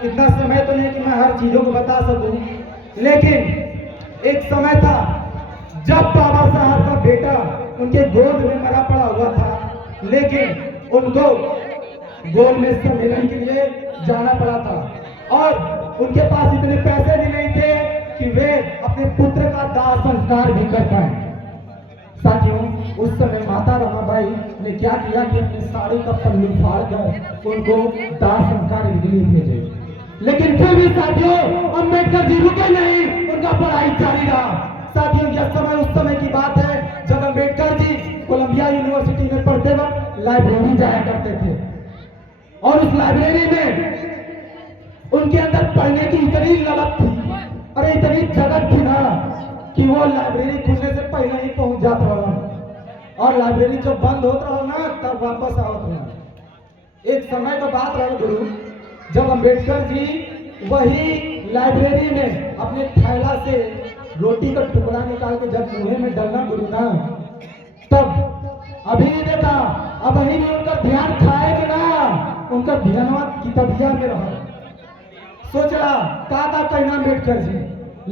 इतना समय तो नहीं कि मैं हर चीजों को बता सकूं, लेकिन एक समय था जब बाबा साहब का बेटा उनके गोद में मरा पड़ा हुआ था, लेकिन उनको गोलमेज सम्मेलन के लिए जाना पड़ा था और उनके पास इतने पैसे भी नहीं थे कि वे अपने पुत्र का दाह संस्कार भी कर पाए। साथियों, उस समय माता रमाबाई ने क्या किया कि अपनी साड़ी का पल्लू फाड़ कर उनको दाह संस्कार के लिए भेजे, लेकिन फिर भी साथियों अम्बेडकर जी रुके नहीं, उनका पढ़ाई जारी रहा। साथियों, यह समय उस समय की बात है जब अम्बेडकर जी कोलंबिया यूनिवर्सिटी में पढ़ते वक्त लाइब्रेरी जाया करते थे और उस लाइब्रेरी में उनके अंदर पढ़ने की इतनी ललक थी, अरे इतनी जगत थी ना कि वो लाइब्रेरी खुलने से पहले ही पहुंच जाता रहा और लाइब्रेरी जब बंद होता रहा ना तब वापस आवत रहा। एक समय का बात रहा गुरु, जब अम्बेडकर जी वही लाइब्रेरी में अपने थैला से रोटी का टुकड़ा निकाल के जब मुंह में डालना गुरु ना, तब अभी देखा अब वही भी उनका ध्यान खाए कि ना, उनका ध्यान किताबिया में रहा। सोच रहा का कहना अम्बेडकर जी,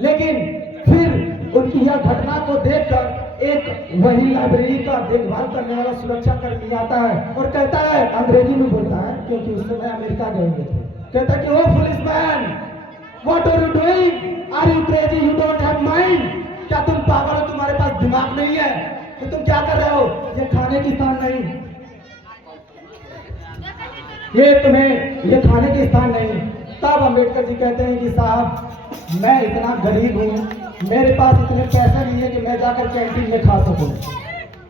लेकिन फिर उनकी यह घटना को देखकर एक वही लाइब्रेरी का देखभाल करने वाला सुरक्षा कर्मी आता है और कहता है, अंग्रेजी में बोलता है क्योंकि उस समय अमेरिका गए हुए थे, कहता है कि oh policeman, what are you doing, are you crazy, you don't have mind, क्या तुम पागल हो, तुम्हारे पास दिमाग नहीं है, तो तुम क्या कर रहे हो, ये खाने की स्थान नहीं, ये खाने के स्थान नहीं। तब अम्बेडकर जी कहते हैं कि साहब मैं इतना गरीब हूँ, मेरे पास इतने पैसे नहीं है कि मैं जाकर कैंटीन में खा सकूं,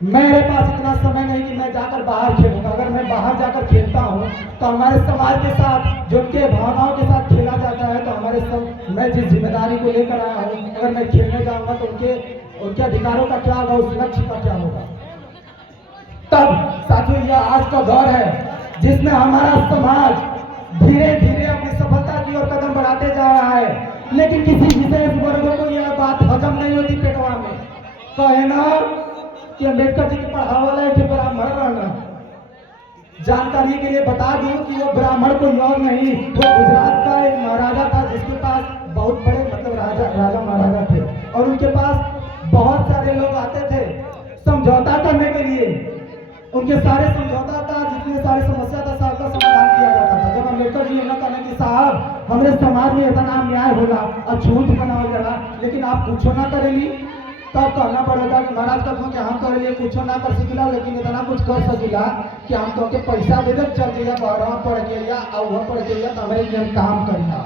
मेरे पास इतना समय नहीं कि मैं जाकर बाहर खेलूंगा, अगर मैं बाहर जाकर खेलता हूँ तो हमारे समाज के साथ जो उनके भावनाओं के साथ खेला जाता है, तो हमारे सब मैं जिस जिम्मेदारी को लेकर आया हूँ अगर मैं खेलने जाऊंगा तो उनके अधिकारों का क्या होगा, उस लक्ष्य का क्या होगा। तब साथियों यह आज का दौर है जिसमें हमारा समाज धीरे धीरे अपनी सफलता की ओर कदम बढ़ाते जा रहा है, लेकिन किसी विशेष वर्गों को यह बात हजम नहीं होती पेटवा में। कहे ना कि अम्बेडकर जी के पढ़ावा है कि ब्राह्मण रहना, जानकारी के लिए बता दूं कि वो ब्राह्मण कोई और नहीं, वो गुजरात का एक महाराजा था जिसके पास बहुत बड़े मतलब राजा महाराजा थे और उनके पास बहुत सारे लोग आते थे समझौता करने के लिए। उनके सारे समझौता का जितने सारे समस्या था सबका समाधान किया जाता था। जब अम्बेडकर जी न कहने की साहब हमारे समाज में इतना अन्याय होला, अछूत बनावल जाला, लेकिन आप कुछ ना करेली, तब कहना पड़ेगा कि महाराज कहते कि हम तोरे लिए कुछ ना कर सकिला, लेकिन इतना कुछ कर सकिला कि हम तो के पैसा दे दे, चल जाइए बारह पढ़ के या अवह पढ़ के या हमारे लिए काम करना।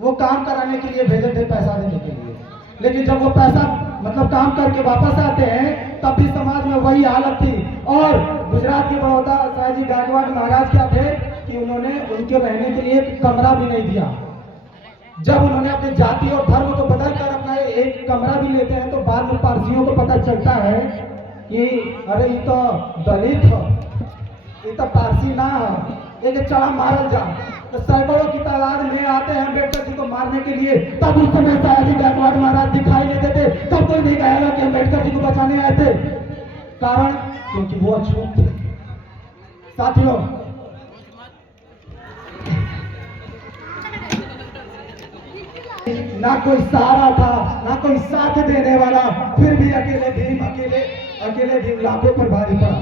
वो काम कराने के लिए भेजे थे पैसा देने के लिए, लेकिन जब वो पैसा मतलब काम करके वापस आते हैं तब भी समाज में वही हालत थी। और गुजरात के बड़ौदा शाहजी गायकवाड़ महाराज क्या थे कि उन्होंने उनके रहने के लिए एक कमरा भी नहीं दिया। जब उन्होंने अपनी जाति और धर्म को बदल कर अपना एक कमरा भी लेते हैं तो बाद में पारसियों को पता चलता है कि अरे ये तो दलित है, ये तो पारसी ना है, एक चढ़ा मारल जा। तो सैकड़ों की तादाद में आते हैं अम्बेडकर जी को मारने के लिए। तब उस समय शाहजी गायकवाड़ महाराज दिखाई देते थे, तब कोई नहीं कहेगा कि अम्बेडकर जी को बचाने आए थे, कारण क्योंकि वो अछूत थे। साथियों, ना कोई सहारा था, ना कोई साथ देने वाला, फिर भी अकेले भीम लाखों पर भारी पड़ा।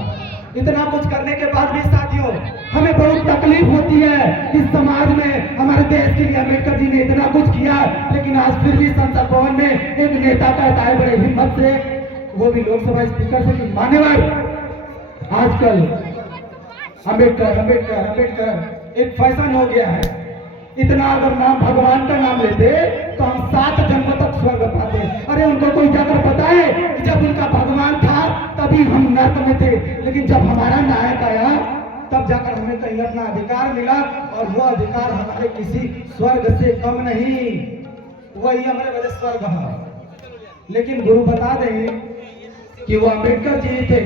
इतना कुछ करने के बाद भी साथियों हमें बहुत तकलीफ होती है कि समाज में हमारे देश के लिए अम्बेडकर जी ने इतना कुछ किया, लेकिन आज फिर भी संसद भवन में एक नेता कहता है बड़े हिम्मत से, वो भी लोकसभा स्पीकर से कि मान्यवर आजकल अम्बेडकर एक फैशन हो गया है, इतना अगर नाम भगवान का नाम लेते तो हम 7 जन्म तक स्वर्ग पाते। अरे उनको कोई जाकर बताए कि जब उनका भगवान था तभी हम नर्क में थे, लेकिन जब हमारा नायक आया तब जाकर हमें कहीं अपना अधिकार मिला, और वो अधिकार हमारे किसी स्वर्ग से कम नहीं, वही हमारे वजह स्वर्ग है। लेकिन गुरु बता दें कि वो अम्बेडकर जी थे।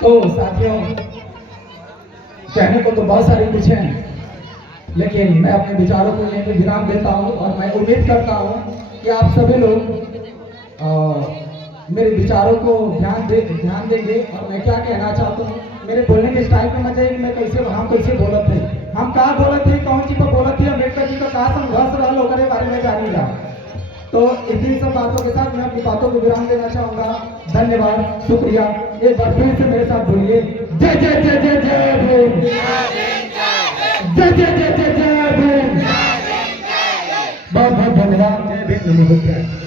तो साथियों कहने को तो बहुत सारी कुछ हैं, लेकिन मैं अपने विचारों को लेकर विराम देता हूं और मैं उम्मीद करता हूं कि आप सभी लोग मेरे विचारों को ध्यान देंगे और मैं क्या कहना चाहता हूं मेरे बोलने के स्टाइल पे मजा है कि मैं कैसे हम कैसे बोलत थे, हम कहाँ बोलत थे, कौन चीज पर बोलत थे, अम्बेडकर जी का कहा संघर्ष रहा लोगों के बारे में जानी जा। तो इन्हीं सब बातों के साथ मैं अपनी बातों को विराम देना चाहूंगा। धन्यवाद, शुक्रिया। एक बार फिर से मेरे साथ बोलिए, जय जय जय जय जय भीम, जय जय जय जय जय भीम। बहुत बहुत धन्यवाद। जय भीम। नमो बुद्धाय।